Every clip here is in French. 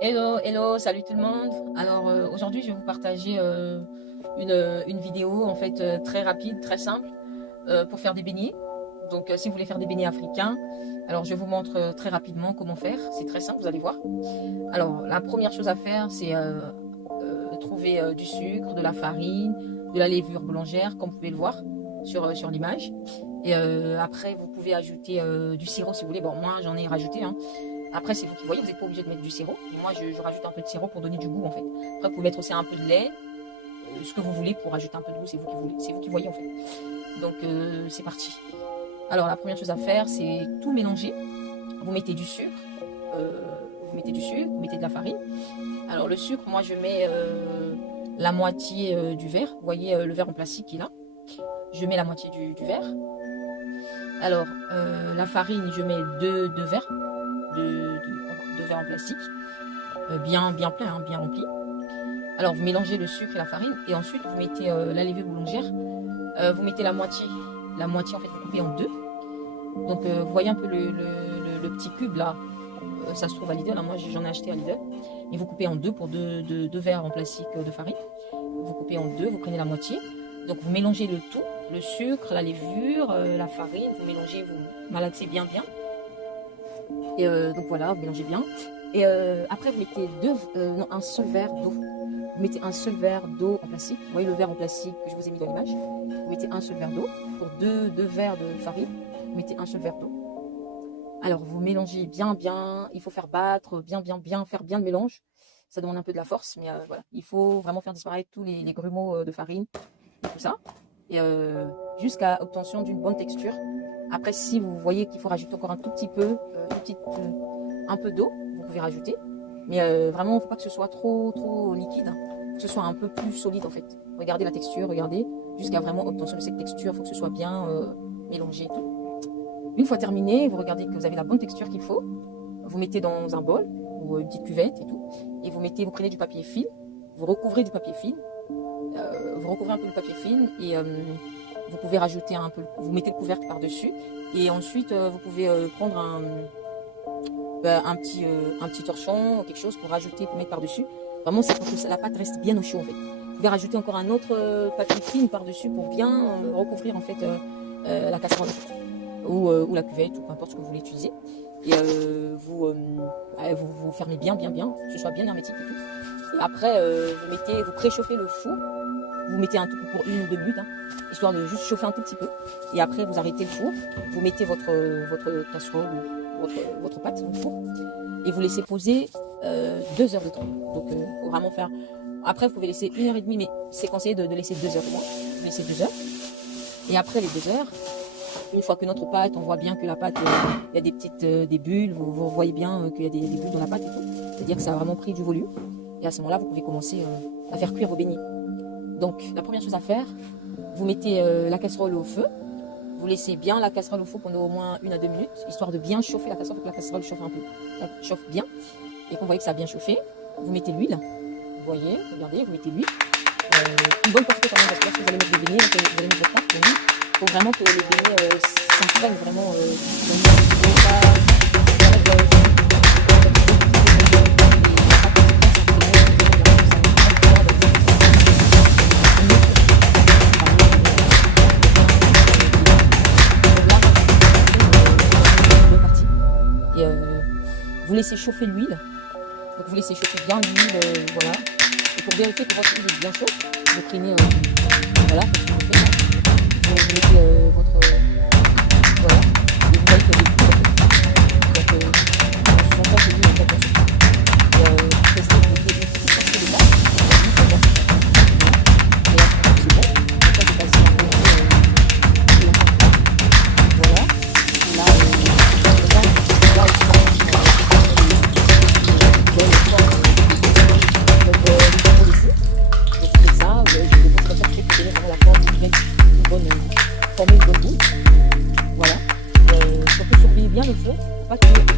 Hello, hello, salut tout le monde. Alors aujourd'hui, je vais vous partager une vidéo en fait très rapide, très simple pour faire des beignets. Donc si vous voulez faire des beignets africains, alors je vous montre très rapidement comment faire. C'est très simple, vous allez voir. Alors la première chose à faire, c'est trouver du sucre, de la farine, de la levure boulangère, comme vous pouvez le voir sur l'image. Et après, vous pouvez ajouter du sirop si vous voulez. Bon, moi j'en ai rajouté, hein. Après, c'est vous qui voyez, vous n'êtes pas obligé de mettre du sirop. Et moi, je rajoute un peu de sirop pour donner du goût, en fait. Après, vous pouvez mettre aussi un peu de lait, ce que vous voulez pour ajouter un peu de goût, c'est vous qui voulez, c'est vous qui voyez, en fait. Donc, c'est parti. Alors, la première chose à faire, c'est tout mélanger. Vous mettez du sucre, vous mettez de la farine. Alors, le sucre, moi, je mets la moitié du verre. Vous voyez le verre en plastique qui est là. Je mets la moitié du verre. Alors, la farine, je mets deux verres. De verre en plastique, bien plein, hein, bien rempli. Alors vous mélangez le sucre et la farine et ensuite vous mettez la levure boulangère. Vous mettez la moitié en fait vous coupez en deux. Donc vous voyez un peu le petit cube là, ça se trouve à Lidl, là, moi j'en ai acheté à Lidl. Et vous coupez en deux pour deux verres en plastique de farine. Vous coupez en deux, vous prenez la moitié. Donc vous mélangez le tout, le sucre, la levure, la farine, vous mélangez, vous malaxez bien. Et donc voilà, vous mélangez bien. Et après, vous mettez un seul verre d'eau. Vous mettez un seul verre d'eau en plastique. Vous voyez le verre en plastique que je vous ai mis dans l'image. Vous mettez un seul verre d'eau. Pour deux verres de farine, vous mettez un seul verre d'eau. Alors, vous mélangez bien. Il faut faire battre bien, faire bien le mélange. Ça demande un peu de la force, mais voilà. Il faut vraiment faire disparaître tous les grumeaux de farine et tout ça. Et jusqu'à obtention d'une bonne texture. Après, si vous voyez qu'il faut rajouter encore un tout petit peu, un peu d'eau, vous pouvez rajouter. Mais vraiment, il ne faut pas que ce soit trop liquide. Il faut que ce soit un peu plus solide en fait. Regardez la texture, regardez, jusqu'à vraiment obtention de cette texture. Il faut que ce soit bien mélangé et tout. Une fois terminé, vous regardez que vous avez la bonne texture qu'il faut. Vous mettez dans un bol ou une petite cuvette et tout. Et vous prenez du papier film, vous recouvrez du papier film. Vous recouvrez un peu le papier film et vous pouvez rajouter un peu, vous mettez le couvercle par-dessus et ensuite vous pouvez prendre un petit torchon, quelque chose pour rajouter, pour mettre par-dessus. Vraiment, c'est pour que la pâte reste bien au chaud en fait. Vous pouvez rajouter encore un autre papier film par-dessus pour bien recouvrir en fait la casserole ou la cuvette ou peu importe ce que vous voulez utiliser. Et vous fermez bien, que ce soit bien hermétique et tout. Et après, vous préchauffez le four. Vous mettez un tout pour 1 ou 2 minutes, hein, histoire de juste chauffer un tout petit peu. Et après, vous arrêtez le four. Vous mettez votre casserole ou votre pâte dans le four. Et vous laissez poser 2 heures de temps. Donc, faut vraiment faire... Après, vous pouvez laisser 1h30, mais c'est conseillé de laisser 2 heures au moins. Vous laissez 2 heures. Et après les 2 heures, une fois que notre pâte, on voit bien que la pâte, il y a des petites des bulles. Vous voyez bien qu'il y a des bulles dans la pâte et tout. C'est-à-dire que ça a vraiment pris du volume. Et à ce moment-là, vous pouvez commencer à faire cuire vos beignets. Donc, la première chose à faire, vous mettez la casserole au feu. Vous laissez bien la casserole au feu pendant au moins 1 à 2 minutes, histoire de bien chauffer la casserole, pour que la casserole chauffe un peu, chauffe bien. Et qu'on voit que ça a bien chauffé, vous mettez l'huile. Vous voyez, regardez, vous mettez l'huile. Une bonne quantité quand même, parce que lorsque vous allez mettre des beignets, vous allez mettre votre pâte, il faut vraiment que les beignets s'imprègnent vraiment vous laissez chauffer l'huile, donc vous laissez chauffer bien l'huile, voilà. Et pour vérifier que votre huile est bien chaude, vous prenez, voilà, vous mettez votre, voilà, et vous voyez que les bulles, donc on se sent pas que l'huile est bien chaude. Et vous testez, vous mettez une petite quantité de pâte, et après c'est bon, et ça j'ai passé un peu, voilà, et là, former une bonne boule. Voilà. Surtout surveiller bien le feu. Pas que beaucoup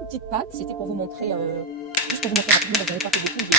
une petite pâte, c'était pour vous montrer, juste pour vous montrer rapidement, donc j'en ai pas fait beaucoup,